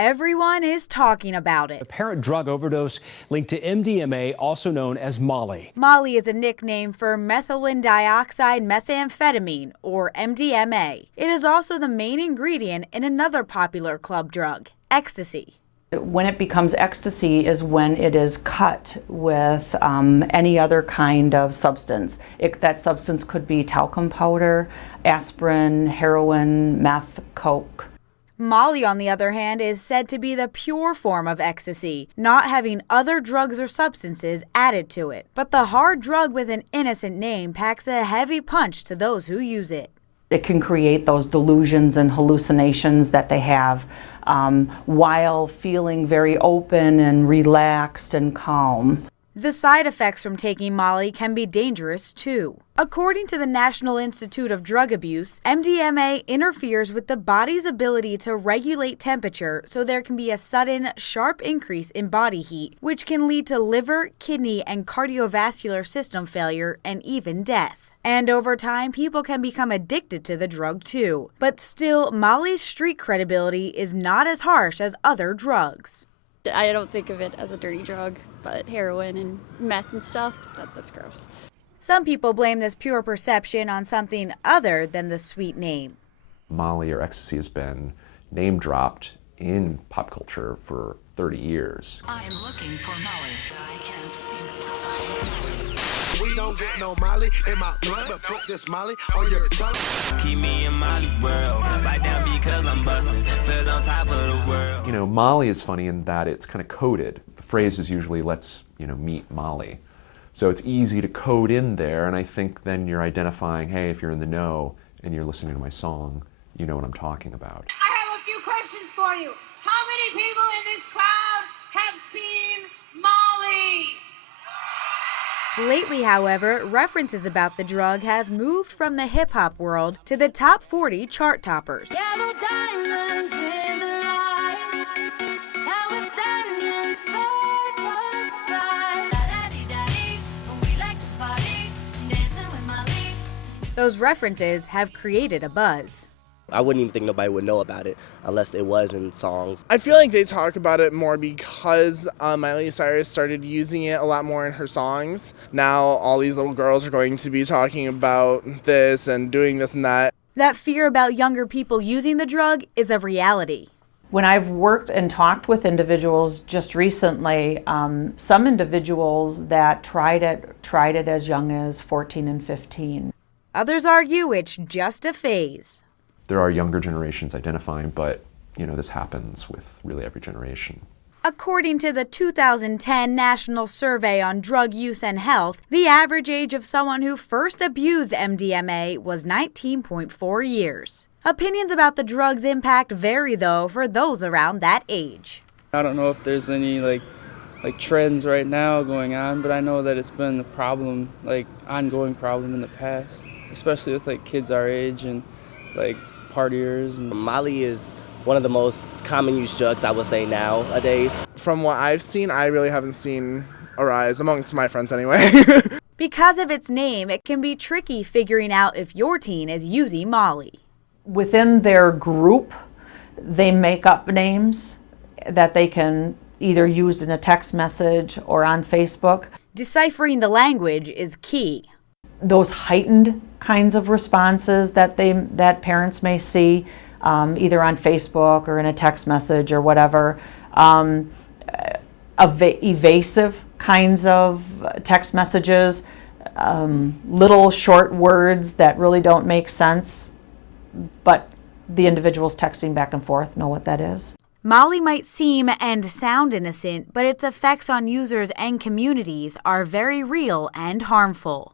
everyone is talking about it. Apparent drug overdose linked to MDMA, also known as Molly. Molly is a nickname for methylene dioxide methamphetamine, or MDMA. It is also the main ingredient in another popular club drug, ecstasy. When it becomes ecstasy is when it is cut with any other kind of substance. That substance could be talcum powder, aspirin, heroin, meth, coke. Molly, on the other hand, is said to be the pure form of ecstasy, not having other drugs or substances added to it. But the hard drug with an innocent name packs a heavy punch to those who use it. It can create those delusions and hallucinations that they have while feeling very open and relaxed and calm. The side effects from taking Molly can be dangerous too. According to the National Institute of Drug Abuse, MDMA interferes with the body's ability to regulate temperature, so there can be a sudden, sharp increase in body heat, which can lead to liver, kidney, and cardiovascular system failure and even death. And over time, people can become addicted to the drug too. But still, Molly's street credibility is not as harsh as other drugs. I don't think of it as a dirty drug, but heroin and meth and stuff, that's gross. Some people blame this pure perception on something other than the sweet name. Molly or ecstasy has been name dropped in pop culture for 30 years. I am looking for Molly. I can't seem to find. We don't get no Molly in my blood, but put this Molly on your tongue. Keep me in Molly world, right down because I'm busting, feel on top of the world. You know, Molly is funny in that it's kind of coded. The phrase is usually, let's, meet Molly. So it's easy to code in there, and I think then you're identifying, hey, if you're in the know and you're listening to my song, you know what I'm talking about. I have a few questions for you. How many people in this crowd have seen Molly? Lately, however, references about the drug have moved from the hip-hop world to the top 40 chart toppers. Yellow diamonds in the light. Now we're standing side by side. Da-da-dee-da-dee. We like to party, dancing with Molly. Those references have created a buzz. I wouldn't even think nobody would know about it unless it was in songs. I feel like they talk about it more because Miley Cyrus started using it a lot more in her songs. Now all these little girls are going to be talking about this and doing this and that. That fear about younger people using the drug is a reality. When I've worked and talked with individuals just recently, some individuals that tried it as young as 14 and 15. Others argue it's just a phase. There are younger generations identifying, but this happens with really every generation. According to the 2010 National Survey on Drug Use and Health, the average age of someone who first abused MDMA was 19.4 years. Opinions about the drug's impact vary, though, for those around that age. I don't know if there's any like trends right now going on, but I know that it's been a problem, ongoing problem in the past, especially with kids our age and partiers. And Molly is one of the most common used drugs, I would say, nowadays. From what I've seen, I really haven't seen a rise, amongst my friends anyway. Because of its name, it can be tricky figuring out if your teen is using Molly. Within their group, they make up names that they can either use in a text message or on Facebook. Deciphering the language is key. Those heightened kinds of responses that parents may see, either on Facebook or in a text message or whatever, evasive kinds of text messages, little short words that really don't make sense, but the individuals texting back and forth know what that is. Molly might seem and sound innocent, but its effects on users and communities are very real and harmful.